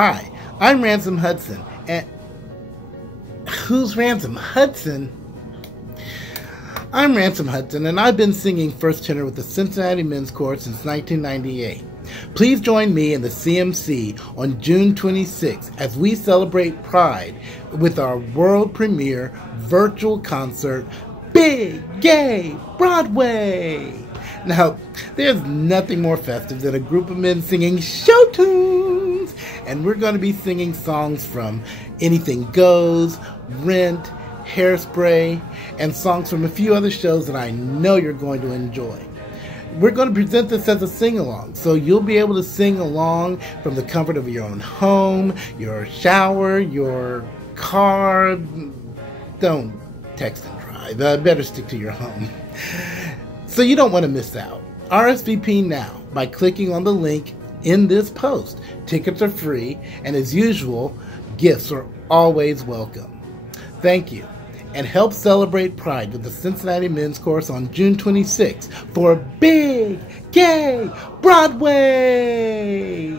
Hi, I'm Ransom Hudson, and who's Ransom Hudson? I'm Ransom Hudson, and I've been singing first tenor with the Cincinnati Men's Chorus since 1998. Please join me in the CMC on June 26th as we celebrate Pride with our world premiere virtual concert, Big Gay Broadway. Now, there's nothing more festive than a group of men singing show tunes, and we're going to be singing songs from Anything Goes, Rent, Hairspray, and songs from a few other shows that I know you're going to enjoy. We're going to present this as a sing-along, so you'll be able to sing along from the comfort of your own home, your shower, your car. Don't text and drive. Better stick to your home. So you don't want to miss out. RSVP now by clicking on the link in this post. Tickets are free, and as usual, gifts are always welcome. Thank you, and help celebrate Pride with the Cincinnati Men's Chorus on June 26th for Big Gay Broadway!